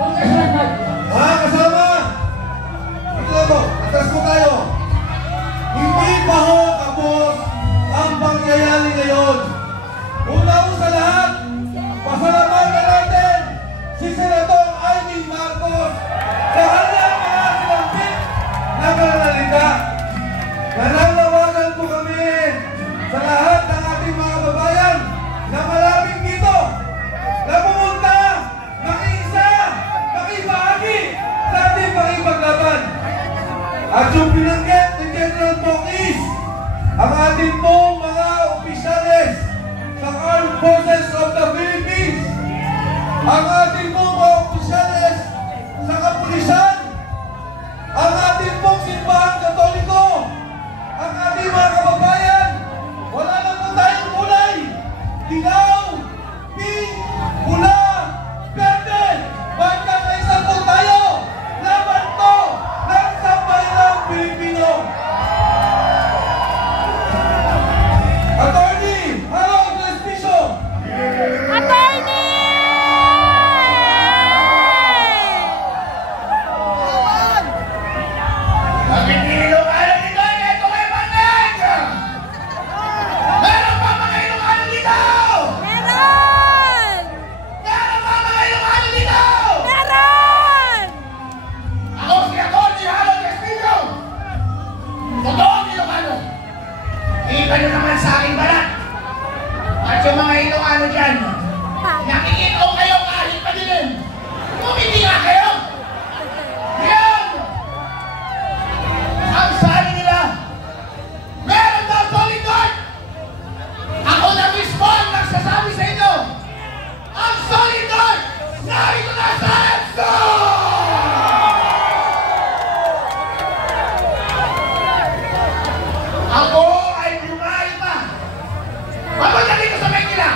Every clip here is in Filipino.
Mga kasama, ito mo, atas mo tayo. Hindi pa ho kapos ang pangyayari ngayon. Una mo sa lahat, pasalamatan natin si Senator Amy Marcos sa kanyang mga sinampit na pananalita. Nananawagan po kami sa lahat ng ating mga babayan na malapit dito na pumunta, makiisa, makibahagi sa ating pakipaglaban. At yung binanggit ni General Bokis, ang ating pong mga opisyales sa Armed Forces of the Philippines, ang ating pong mga opisyales sa kapulisan, ang ating pong simbahan katoliko, ang ating mga kababayan, wala na po tayong kulay, dilaw, pink, pula, verde, basta na isa po tayo, laban to ng sambayang Pilipino. Attorney Harold Respicio. Attorney! Bakit nililungalan dito? Ito kay Bandeg! Meron pa mga ilungalan dito! Meron! Meron pa mga ilungalan dito! Meron! Ako si Atty. Harold Castillo! Totoong Ilocano! Iba nyo naman sa aking balat! At yung mga Ilocano dyan, nakikita ko kayo kahit padilim! Kumiti nga kayo! Yan! Ang sabi nila, meron daw solid north! Ako na mismo ang nagsasabi sa inyo! Ang solid north! Narito na sa EDSA! Ako ay bumahay pa! Papunta dito sa Maynila!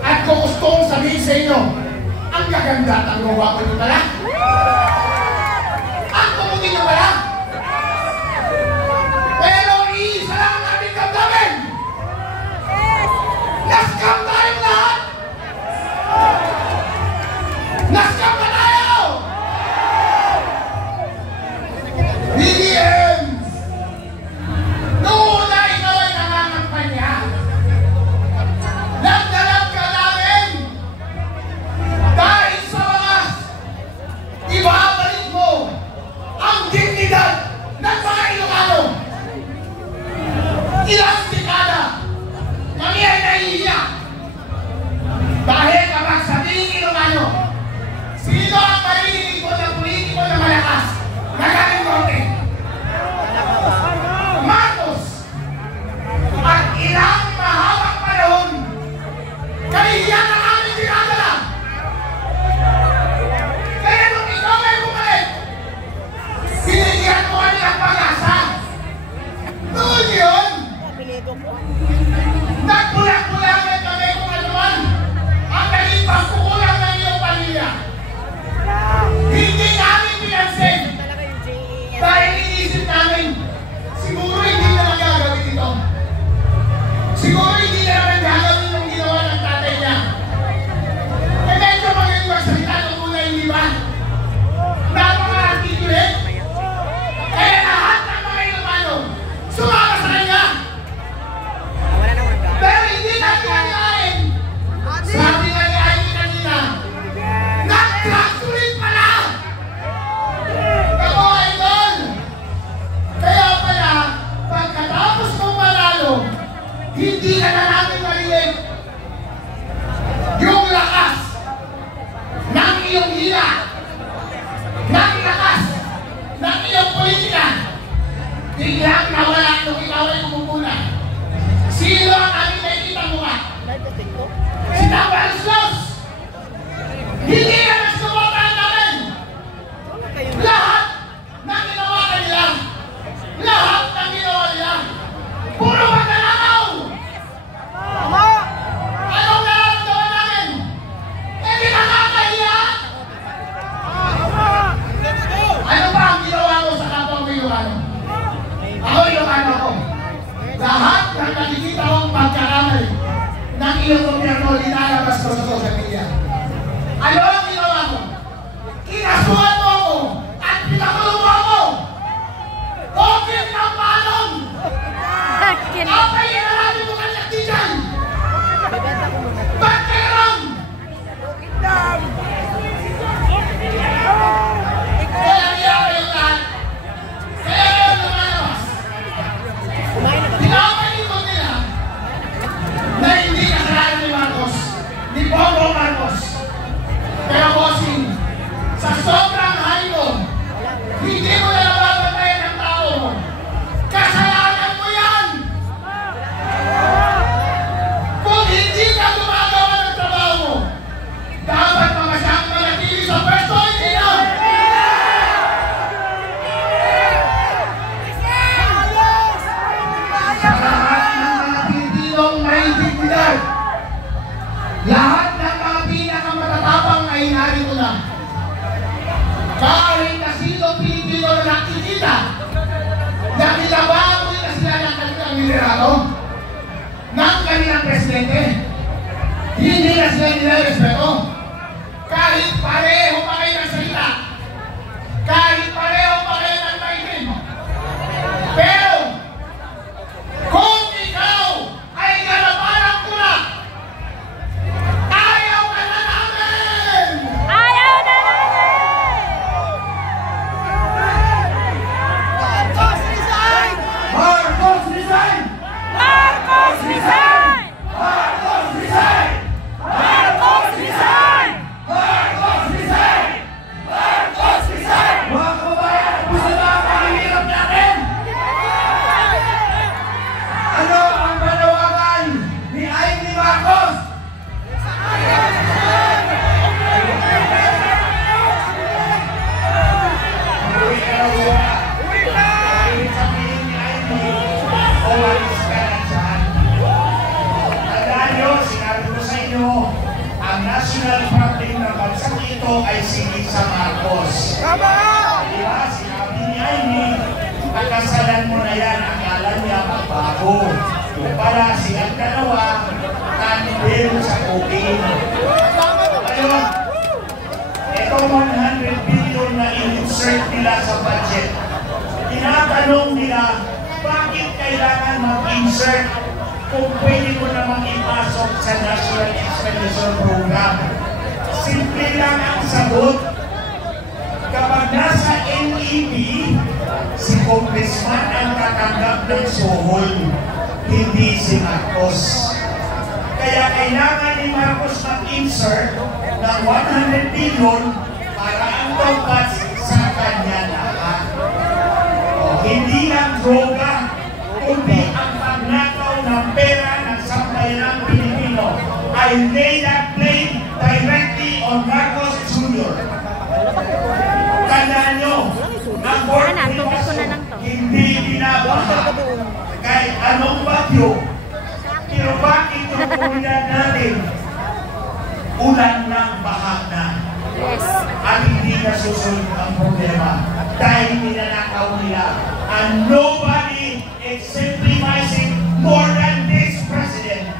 At kung gusto kong sabihin sa inyo, ang gaganda at ang gawa ko nyo pala! Ang tumutin nyo pala! Pero iisa lang ang aming kamdamin! Naskam tayong lahat! Naskam na tayo! BDM! Noong una ikaw ay nangangampanya. Nagdalag ka namin! Dahil sa mga ibabalik mo ang dignidad ng mga Ilocano! Ilang dekada kami ay nahihiya dahil kapag sabihing Ilocano, sino ang marinig ko ng politiko na malakas na galing konti? Marcos! At ilang mahabang panahon kahihiyan ang aming dinadala! Kaya nung ikaw ay bumalik, binigyan mo kami ng pag-asa! Noon yun, nagbulag-bulagan kami kung ano man ang naging pagkukulang ng iyong pamilya. Hindi namin pinansin dahil inisip namin siguro hindi na lang gagawin ito. Siguro hindi na lang gagawin yung ginawa ng tatay niya. E medyo magaling magsalita ng una, hindi ba? Napaka-articulate. Kaya lahat ng mga Ilocano sumama sa kanya. Pero hindi na kinayain. Sabi nga ni Ivy kanina, nag-tractorin pala! Ako ay doon! Kaya pala, pagkatapos mong manalo, hindi ka na namin marinig yung lakas ng iyong hila, ng lakas ng iyong politika. Biglang nawala nung ikaw ay kumupuna. Sino ang aming nakikita mo ka? Si Tapalos Los! Hindi ka nagsuportahan namin! Lahat ng ginawa nila! Lahat ng ginawa nila! Puro magkalakaw! Anong nararamdaman namin? Eh, di nakakahiya! Ano ba ang ginawa mo sa kapwa mo Ilocano? Ako Ilocano ako. Lahat ng nakikita kong pagkakamali ng iyong gobyerno linalabas ko sa social media. Ano ang ginawa Kahit na sino Pilipino na nakikita na kinababoy na sila ng kanilang liderato, ng kanilang presidente, hindi na sila nilarespeto. Kahit pareho pa kayo ng salita, kahit pareho pa kayo ng mainin, pero kung ikaw ay ganapalang tulak, ayaw ka na namin! Ayaw na namin! Marcos resign! Marcos resign! Marcos resign! Marcos resign! Marcos resign! Marcos resign! Marcos resign! Mga kababayan, gusto na ang pangihirap natin! Ano ang panawagan ni Amy Marcos? Uwi ka na uwa! Uwi ka! Sabihin ni Amy, umalis ka na dyan. Tandaan nyo, sinabi ko sa inyo, ang national problem ng bansang ito ay si Lisa Marcos. Diba? Sinabi ni Amy, pagkasalan mo na yan, akala niya magbago. Para silang dalawa, tandem sa cooking. Ngayon, ito 100 billion na in-insert nila sa budget. Tinatanong nila, bakit kailangan mag-insert kung pwede mo namang ipasok sa National Expenditure Program? Simple lang ang sagot. Kapag nasa NEB, si Congressman ang tatanggap ng suhol, hindi si Marcos. Kaya kailangan ni Marcos mag-insert ng 100 billion para ang tongkat sa kanya lahat. Hindi lang droga, kundi ang pagnakaw ng pera ng sambayanang Pilipino. I lay that blame directly on Marcos Jr. Tandaan nyo, ang board hindi binabaha kahit anong bagyo. Pero bakit yung komunidad natin ulan ng baha na at hindi nasusunod ang problema dahil ninanakaw nila, and nobody exemplifies more than this president.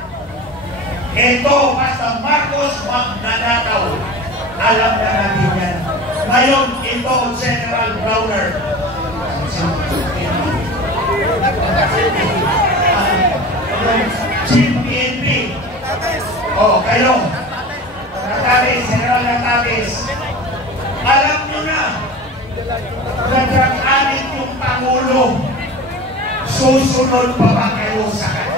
Ito, basta Marcos magnanakaw, alam na natin yan. Ngayon, ito General Browner, Chief PNP, kayo, Natalis, General Natalis, alam nyo na, nagkakalit yung Pangulo, susunod pa ba kayo sa kanya?